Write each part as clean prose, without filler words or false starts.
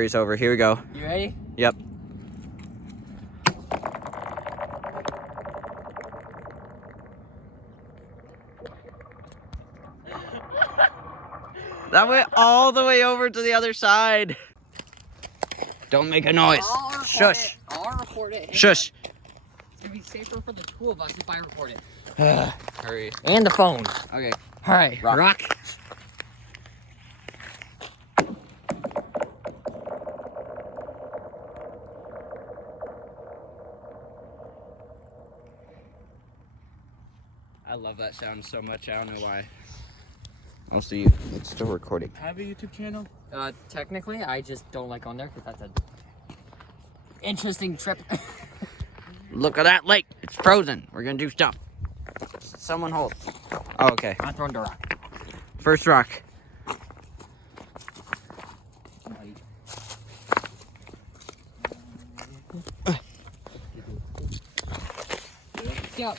He's over. Here we go. You ready? Yep. That went all the way over to the other side. Don't make a noise. Shush. I'll record it. Shush. It's gonna be safer for the two of us if I record it. Hurry. And the phone. Okay. All right. Rock. I love that sound so much. I don't know why. I'll see you. It's still recording. Have a YouTube channel? Technically, I just don't like on there because that's a interesting trip. Look at that lake. It's frozen. We're gonna do stuff. Someone hold. Oh, okay. I'm throwing the rock. First rock. Go.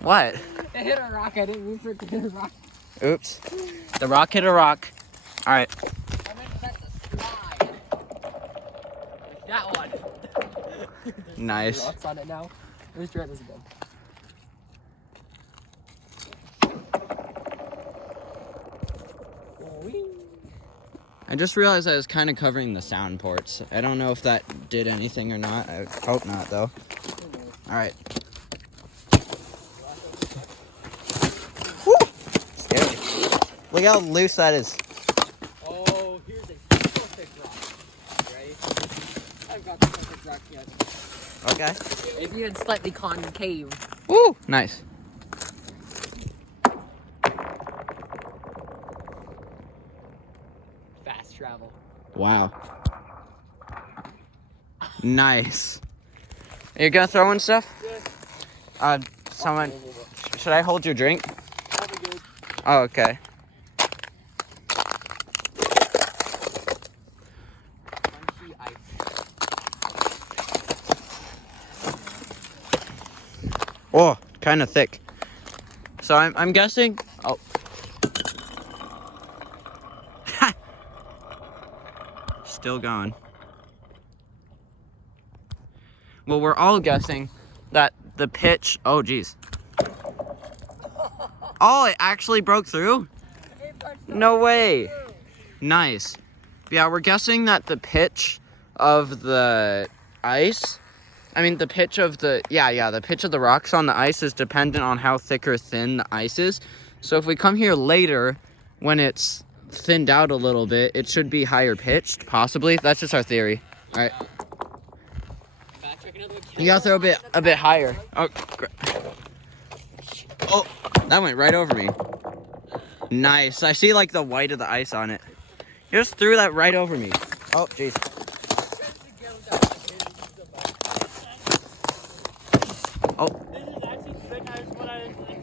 What? It hit a rock. I didn't mean for it to hit a rock. Oops. The rock hit a rock. All right. I meant that's a slide. Like that one. Nice. Rocks on it now. Let's try this again. I just realized I was kind of covering the sound ports. I don't know if that did anything or not. I hope not, though. All right. Woo! Scary. Look how loose that is. Oh, here's a perfect rock. You ready? I've got the perfect rock yet. Okay. It's even slightly concave. Woo! Nice. Fast travel. Wow. Nice. You're gonna throw in stuff? Yeah. Someone. Should I hold your drink? That'll be good. Oh, okay. Crunchy ice. Oh, kind of thick. So I'm guessing. Oh. Still going. Well, we're all guessing that the pitch. Oh, geez. Oh, it actually broke through? No way. Nice. Yeah, we're guessing that the pitch of the ice. I mean, the pitch of the, the pitch of the rocks on the ice is dependent on how thick or thin the ice is. So if we come here later, when it's thinned out a little bit, it should be higher pitched, possibly. That's just our theory. All right. You gotta throw a bit higher. Oh, oh, that went right over me. Nice. I see like the white of the ice on it. You just threw that right over me. Oh, jeez. Oh. This is actually thick as what I was like.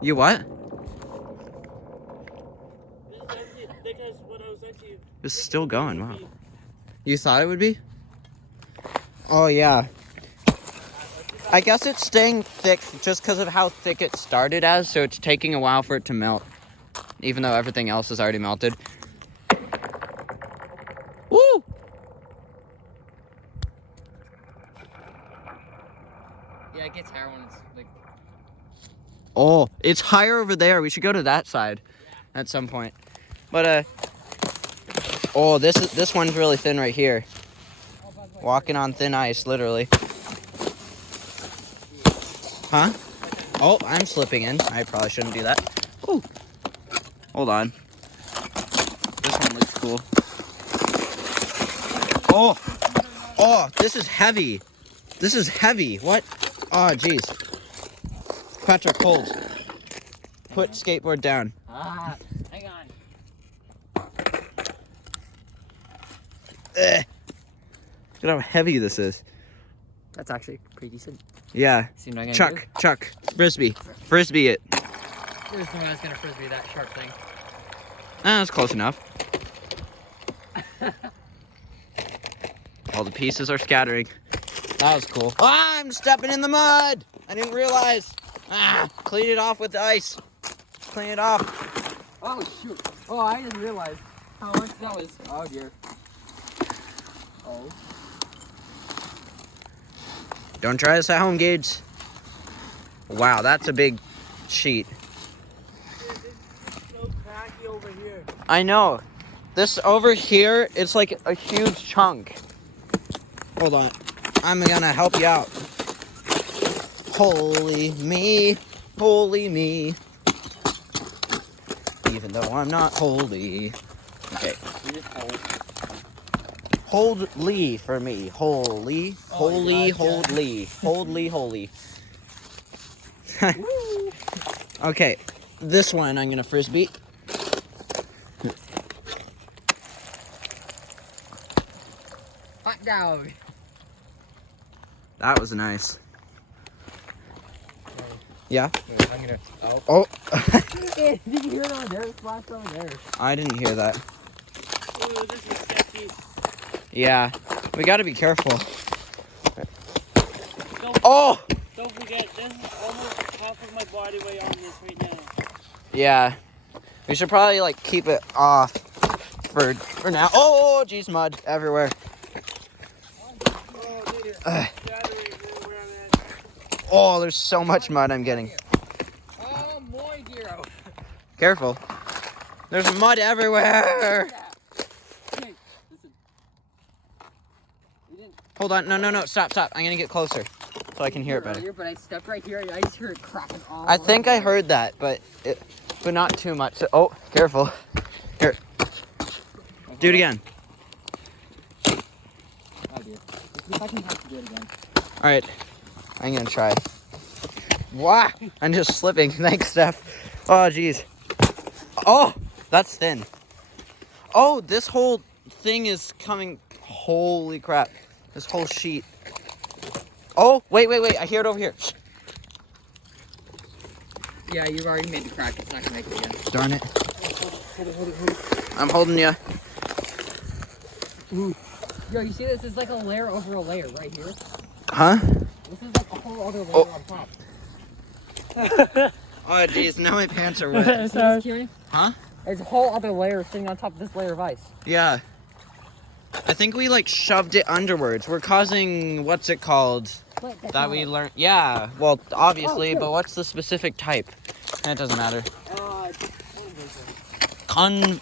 You what? This is actually thick as what I was actually. It's still going. Wow. You thought it would be? Oh, yeah. I guess it's staying thick just because of how thick it started as, so it's taking a while for it to melt, even though everything else is already melted. Woo! Yeah, it gets higher when it's like. Oh, it's higher over there. We should go to that side at some point. But, oh, this one's really thin right here. Walking on thin ice, literally. Huh? Oh, I'm slipping in. I probably shouldn't do that. Ooh. Hold on. This one looks cool. Oh! Oh, this is heavy. This is heavy. What? Oh, jeez. Patrick, hold. Put skateboard down. Ah, hang on. Ugh. Look at how heavy this is. That's actually pretty decent. Yeah. See what I'm gonna Chuck. Frisbee it. There's no way I was gonna frisbee that sharp thing. That's close enough. All the pieces are scattering. That was cool. Ah, I'm stepping in the mud. I didn't realize. Ah, clean it off with the ice. clean it off. Oh shoot. Oh, I just realized how much that was. Oh dear. Oh. Don't try this at home, Gage. Wow, that's a big sheet. So cracky over here. I know. This over here, it's like a huge chunk. Hold on. I'm gonna help you out. Holy me. Holy me. Even though I'm not holy. Okay. You just hold. Hold Lee for me. Holy. Oh, Holy, gotcha. hold Lee. Hold Lee, holy. Okay. This one I'm gonna frisbee. Hot dog. That was nice. Yeah? Wait, I'm gonna. Oh. Oh. Did you hear it over there? It splashed over there. I didn't hear that. Ooh, this is sketchy. Yeah. We gotta be careful. Don't, Oh! don't forget, this is almost half of my body weight on this right now. Yeah. We should probably like keep it off for now. Oh, geez, mud everywhere. Ugh. Oh, there's so much mud I'm getting. Oh, my dear. Careful. There's mud everywhere. Hey, listen. We didn't. Hold on. No. Stop. I'm gonna get closer so I can hear it better. Earlier, but I stepped right here and I just heard it cracking all I think I heard that, but not too much. So, oh, careful. Here. Do it again. Oh, dear. Let's see if I can have to do it again. All right. I'm gonna try. Wow. I'm just slipping. Thanks, Steph. Oh, jeez. Oh, that's thin. Oh, this whole thing is coming. Holy crap. This whole sheet. Oh, wait. I hear it over here. Shh. Yeah, you've already made the crack. It's not gonna make it again. Darn it. Hold it. I'm holding you. Ooh. Yo, you see this is like a layer over a layer right here. Huh? This is like a whole other layer on top. Oh, jeez. Now my pants are wet. See this, Kieran? Huh? There's a whole other layer sitting on top of this layer of ice. Yeah. I think we like shoved it underwards. We're causing, what's it called? Wait, that's That not we it. learned. Yeah. Well, obviously, Oh, but what's the specific type? That doesn't matter.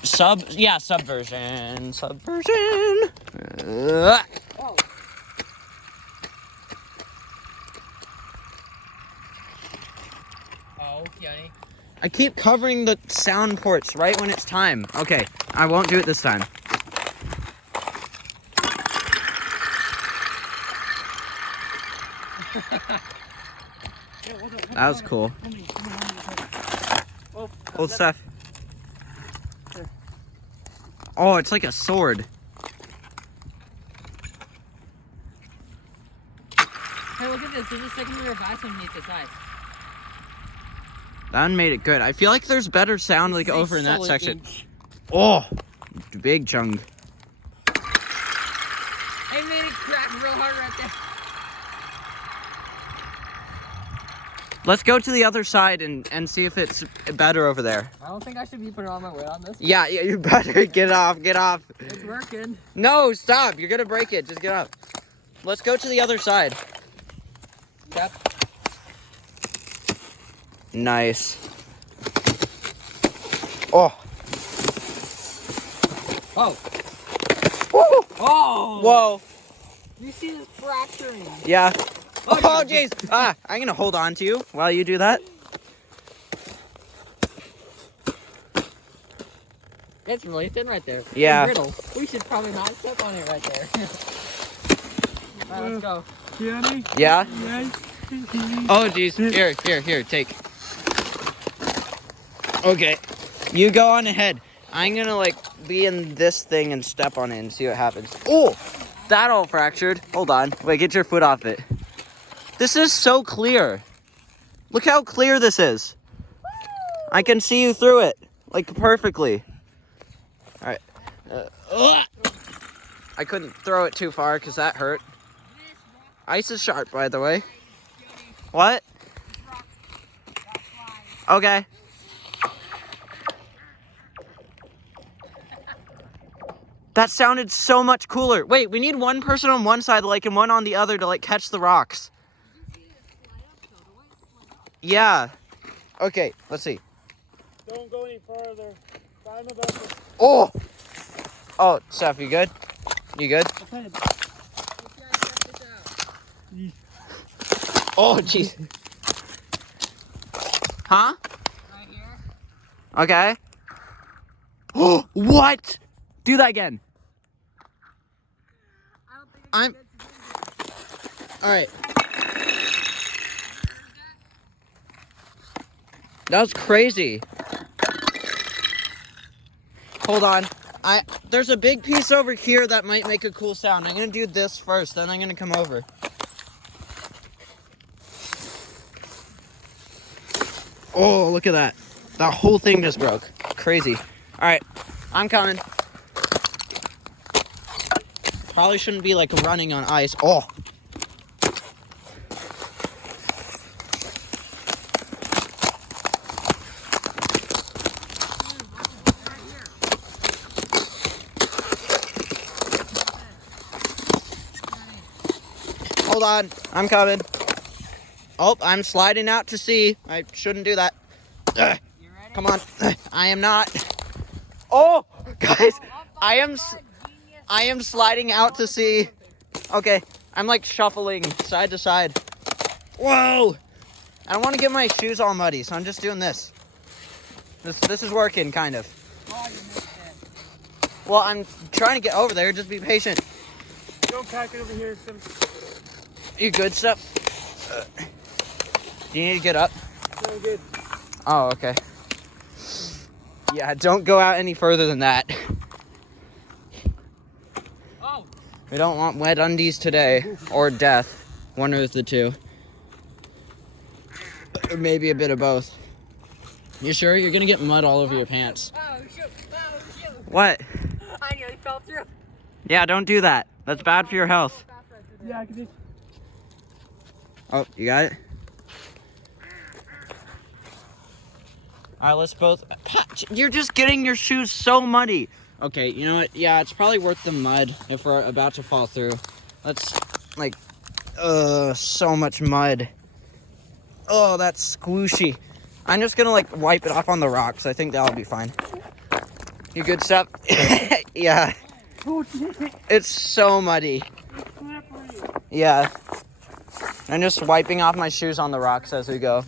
Subversion. Subversion. Oh. Oh, Keone. I keep covering the sound ports right when it's time. Okay, I won't do it this time. That was cool. Hold stuff. Oh, it's like a sword. Hey, look at this. There's a second layer of ice underneath this ice. That one made it good. I feel like there's better sound like This is over in that solid section. thing. Oh, big chunk. I made it crack real hard right there. Let's go to the other side and see if it's better over there. I don't think I should be putting all my weight on this. Yeah, you better get off. It's working. No, stop. You're gonna break it. Just get up. Let's go to the other side. Yep. Nice. Oh. Oh. Woo! Oh. Whoa. You see this fracturing? Yeah. Oh, Oh, jeez. I'm gonna hold on to you while you do that. It's really thin right there. Yeah. It's brittle. We should probably not step on it right there. Alright, let's go. Keone? Yeah. Yes. Oh, jeez. Here. Take. Okay. You go on ahead. I'm gonna like be in this thing and step on it and see what happens. Oh, that all fractured. Hold on. Wait, get your foot off it. This is so clear. Look how clear this is. I can see you through it, like perfectly. All right. I couldn't throw it too far because that hurt. Ice is sharp, by the way. What? Okay. That sounded so much cooler. Wait, we need one person on one side, like, and one on the other to, like, catch the rocks. Yeah. Okay, let's see. Don't go any further. Try my best. Oh! Oh, Steph, you good? You good? Oh, jeez. Huh? Right here. Okay. Oh, what? Do that again. I don't think I'm... All right. That was crazy. Hold on. There's a big piece over here that might make a cool sound. I'm gonna do this first, then I'm gonna come over. Oh, look at that. That whole thing just broke. Crazy. All right, I'm coming. Probably shouldn't be like running on ice. Oh. Hold on, I'm coming. Oh, I'm sliding out to sea. I shouldn't do that. You ready? Come on. I am not. Oh, guys, I am sliding out to sea. Okay, I'm like shuffling side to side. Whoa! I don't want to get my shoes all muddy, so I'm just doing this. This is working, kind of. Oh, you missed it. Well, I'm trying to get over there. Just be patient. Don't pack it over here. You good, Steph? Do you need to get up? No good. Oh, okay. Yeah, don't go out any further than that. Oh. We don't want wet undies today, or death. One of the two. Or maybe a bit of both. You sure? You're gonna get mud all over your pants. Oh, shoot. Oh, shoot. What? I nearly fell through. Yeah, don't do that. That's bad for your health. Yeah, I can just. Oh, you got it? Alright, let's both... You're just getting your shoes so muddy. Okay, you know what? Yeah, it's probably worth the mud if we're about to fall through. Let's, like... so much mud. Oh, that's squishy. I'm just gonna, like, wipe it off on the rocks. I think that'll be fine. You good, Steph? Yeah. It's so muddy. Yeah. I'm just wiping off my shoes on the rocks as we go.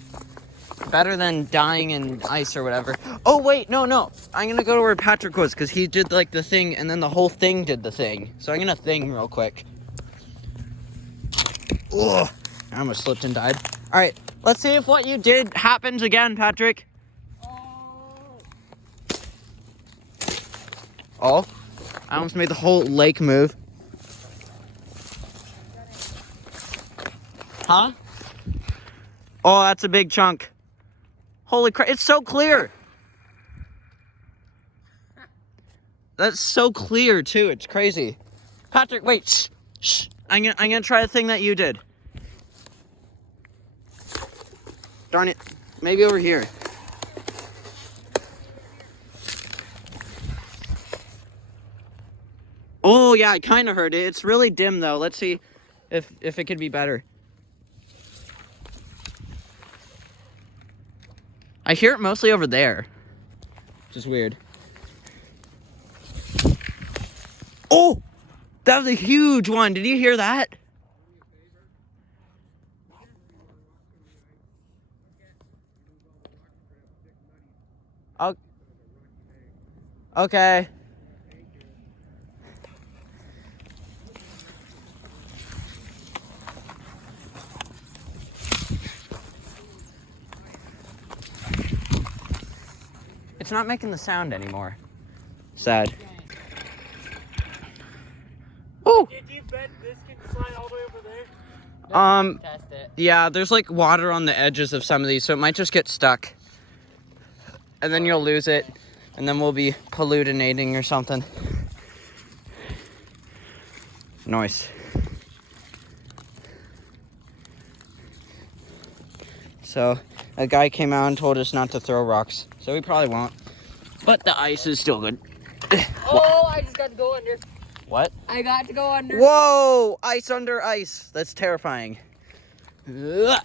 Better than dying in ice or whatever. Oh, wait, no. I'm gonna go to where Patrick was, because he did, like, the thing, and then the whole thing did the thing. So I'm gonna thing real quick. Ugh. I almost slipped and died. All right, let's see if what you did happens again, Patrick. Oh, I almost made the whole lake move. Huh? Oh, that's a big chunk. Holy crap, it's so clear. That's so clear, too. It's crazy. Patrick, wait. Shh. I'm gonna try the thing that you did. Darn it. Maybe over here. Oh, yeah, I kind of heard it. It's really dim, though. Let's see if it could be better. I hear it mostly over there, which is weird. Oh, that was a huge one. Did you hear that? Oh, okay. It's not making the sound anymore. Sad. Oh. Did you bet this can slide all the way over there? Test it. Yeah, there's like water on the edges of some of these, so it might just get stuck. And then you'll lose it, and then we'll be pollutinating or something. Nice. So, a guy came out and told us not to throw rocks, so we probably won't. But the ice is still good. Oh, I just got to go under. What? I got to go under. Whoa! Ice under ice. That's terrifying. Ugh.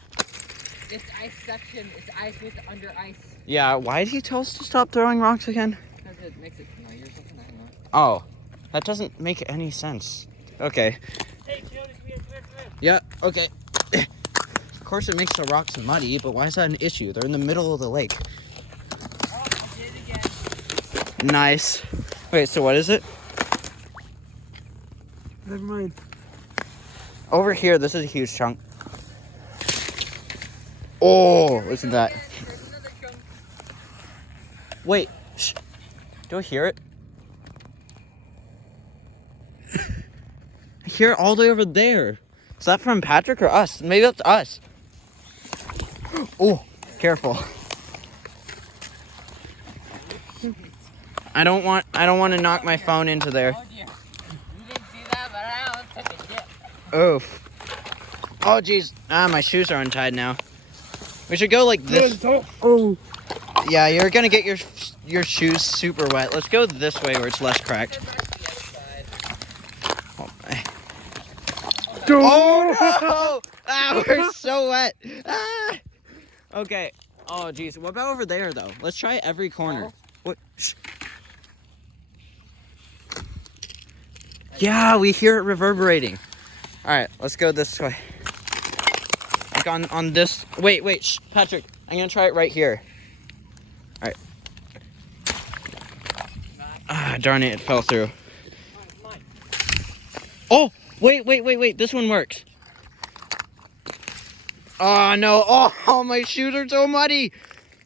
This ice section is ice with under ice. Yeah, why did he tell us to stop throwing rocks again? Because it makes it noise or something, I don't know. Oh, that doesn't make any sense. Okay. Hey, Jonas, come here. Yeah, okay. Of course it makes the rocks muddy, but why is that an issue? They're in the middle of the lake. Oh, I did it again. Nice. Wait, so what is it? Never mind. Over here, this is a huge chunk. Oh, listen to that. There's another chunk. Wait, shh. Do I hear it? I hear it all the way over there. Is that from Patrick or us? Maybe that's us. Oh, careful. I don't want to knock my phone into there. Oh dear. You didn't see that, but I almost took a dip. Oof. Oh jeez. Ah, my shoes are untied now. We should go like this. Oh. Yeah, you're gonna get your shoes super wet. Let's go this way where it's less cracked. Oh no! Ah, we're so wet. Ah. Okay. Oh jeez. What about over there though? Let's try every corner. What? Shh. Yeah, we hear it reverberating. All right, let's go this way. Like on this. Wait, shh, Patrick. I'm gonna try it right here. All right. Ah, darn it! It fell through. Oh, wait. This one works. Oh no! Oh, my shoes are so muddy.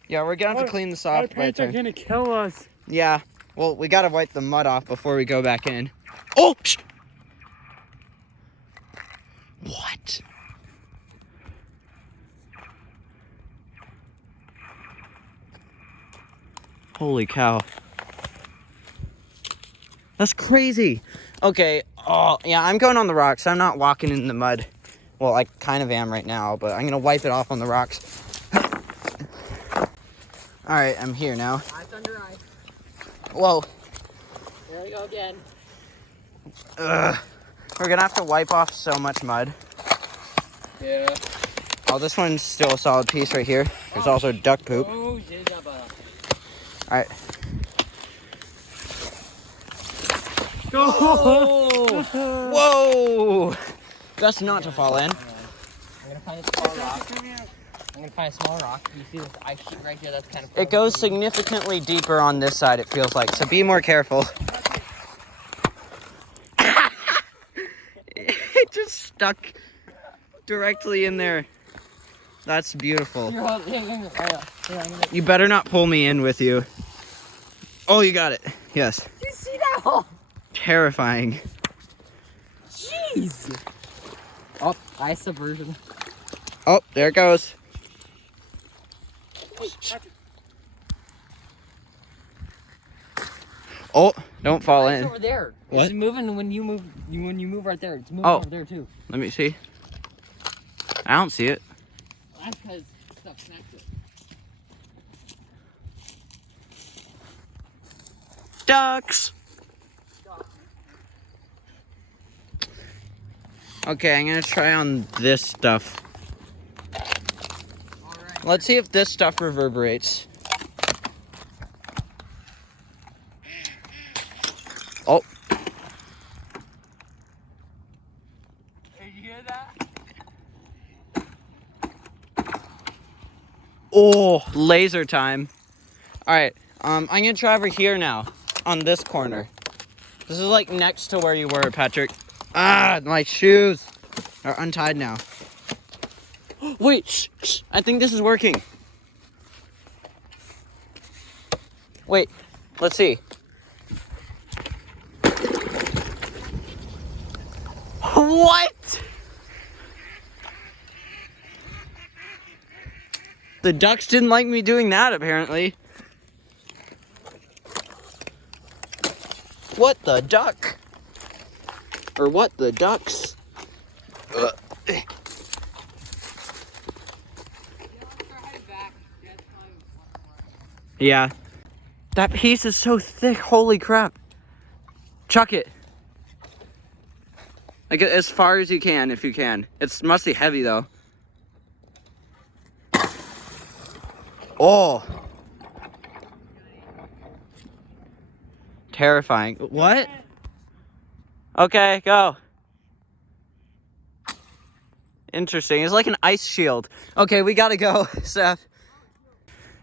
Yeah, we're gonna have to clean this off. Our parents are gonna kill us. Yeah. Well, we gotta wipe the mud off before we go back in. Oh! Shh. What? Holy cow. That's crazy. Okay. Oh, yeah, I'm going on the rocks. I'm not walking in the mud. Well, I kind of am right now, but I'm gonna wipe it off on the rocks. All right, I'm here now. Ice under ice. Whoa. There we go again. Ugh. We're gonna have to wipe off so much mud. Yeah. Oh, this one's still a solid piece right here. There's also duck poop. Oh, jizz. All right. Oh. Whoa! Best not to fall in. I'm gonna find a small rock. I'm gonna find a small rock. You see this ice sheet right here? That's kind of. It goes significantly deeper on this side, it feels like, so be more careful. It just stuck directly in there. That's beautiful. You better not pull me in with you. Oh, you got it. Yes. Did you see that hole? Terrifying. Jeez. Oh, ice subversion. Oh, there it goes. Oh, don't fall It's in. over there. What? It's moving when you move. When you move right there, it's moving Oh. over there too. Let me see. I don't see it. That's because stuff smacked it. Ducks. Okay, I'm gonna try on this stuff. All right. Let's see if this stuff reverberates. Oh, Did you hear that? oh, laser time. All right, I'm gonna try over here now, on this corner. This is like next to where you were, Patrick. Ah, my shoes are untied now. Wait, shh, I think this is working. Wait, let's see. What? The ducks didn't like me doing that, apparently. What the duck? Or what the ducks? Ugh. Yeah. That piece is so thick, holy crap. Chuck it. Like as far as you can, if you can. It must be heavy though. Oh. Terrifying. What? Okay, go. Interesting. It's like an ice shield. Okay, we gotta go, Seth.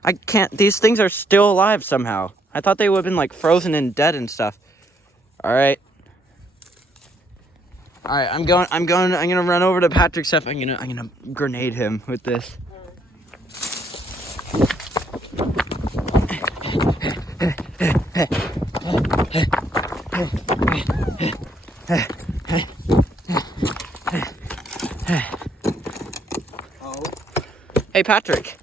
I can't. These things are still alive somehow. I thought they would have been like frozen and dead and stuff. All right. All right. I'm gonna run over to Patrick's stuff. I'm gonna grenade him with this. Oh. Hey, Patrick.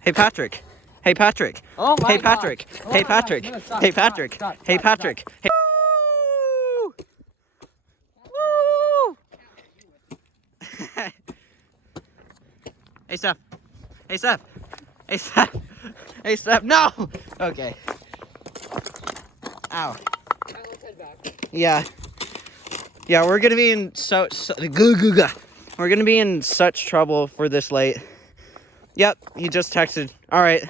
Hey, Patrick. Hey, Patrick. Oh my Hey, God. Patrick. Oh Hey, my Patrick. God. No, stop, Hey, stop, Patrick. stop, Hey, stop, Patrick. Hey. Woo! Hey, Steph. Hey, Steph. Hey, Steph. Hey, Steph. No. Okay. Ow. Alright, let's head back. Yeah. Yeah, we're gonna be in we're gonna be in such trouble for this late. Yep, he just texted. All right.